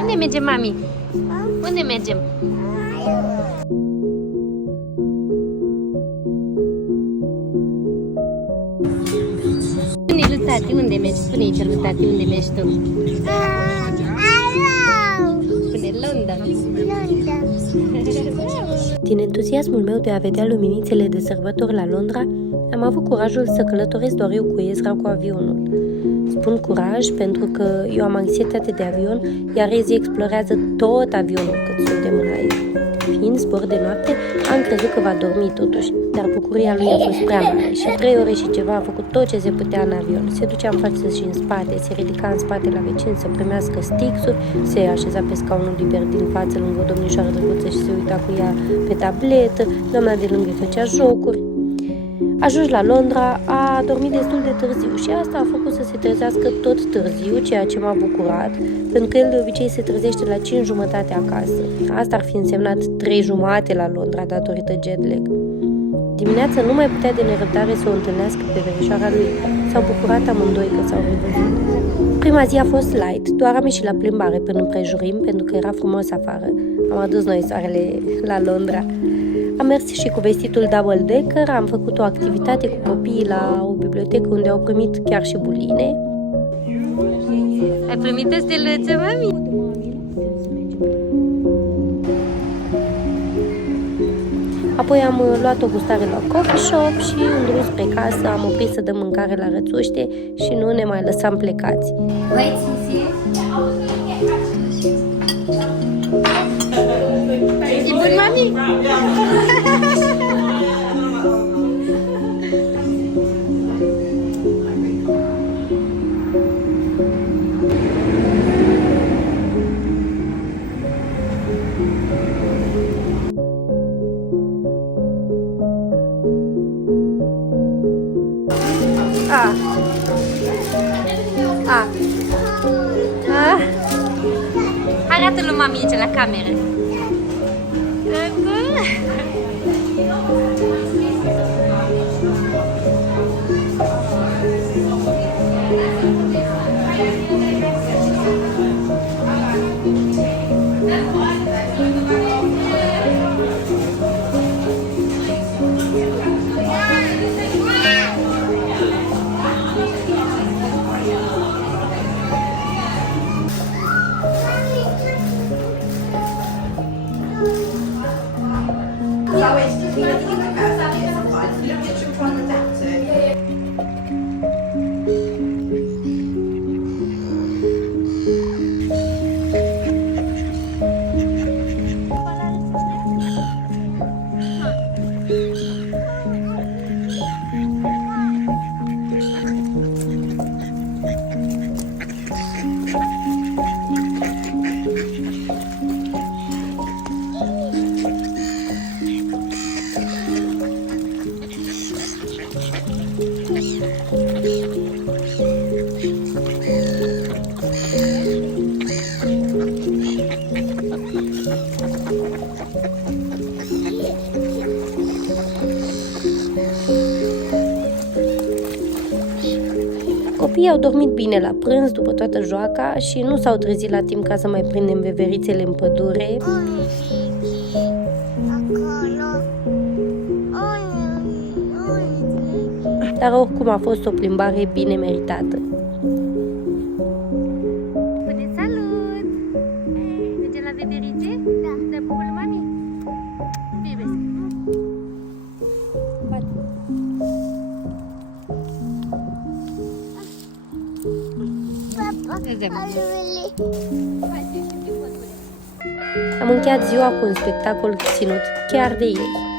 Unde mergem, mami? Unde mergem? Spune-i lui tati unde mergi? Spune-i lui tati unde mergi tu? Spune Londra. Din entuziasmul meu de a vedea luminițele de sărbători la Londra, am avut curajul să călătoresc doar eu cu Ezra cu avionul. Spun curaj pentru că eu am anxietate de avion, iar Ezi explorează tot avionul cât suntem în aer. Fiind zbor de noapte, am crezut că va dormi totuși, dar bucuria lui a fost prea mare și 3 ore și ceva a făcut tot ce se putea în avion. Se ducea în față și în spate, se ridica în spate la vecin să primească stixuri, se așeza pe scaunul liber din față lângă o domnișoară drăguță și se uita cu ea pe tabletă, doamna de lângă făcea jocuri. Ajuns la Londra, a dormit destul de târziu și asta a făcut să se trezească tot târziu, ceea ce m-a bucurat, pentru că el de obicei se trezește la 5:30 acasă. Asta ar fi însemnat 3:30 la Londra datorită jetlag. Dimineața nu mai putea de nerăbdare să o întâlnească pe verișoara lui. S-au bucurat amândoi că s-au revăzut. Prima zi a fost light, doar am ieșit la plimbare până împrejurim pentru că era frumos afară. Am adus noi soarele la Londra. Am mers și cu vestitul double decker, am făcut o activitate cu copiii la o bibliotecă unde au primit chiar și buline. Ai primit o steluță, mami? Apoi am luat o gustare la coffee shop și în drum spre casă am oprit să dăm mâncare la rățuște și nu ne mai lăsam plecați. E bun, mami? Arată lui mami aici la cameră. Copiii au dormit bine la prânz după toată joaca și nu s-au trezit la timp ca să mai prindem veverițele în pădure. Dar oricum a fost o plimbare bine meritată. Salut! Mergem la veverițe? Da. Dai pupul mami? Bine. Am încheiat ziua cu un spectacol ținut chiar de ieri.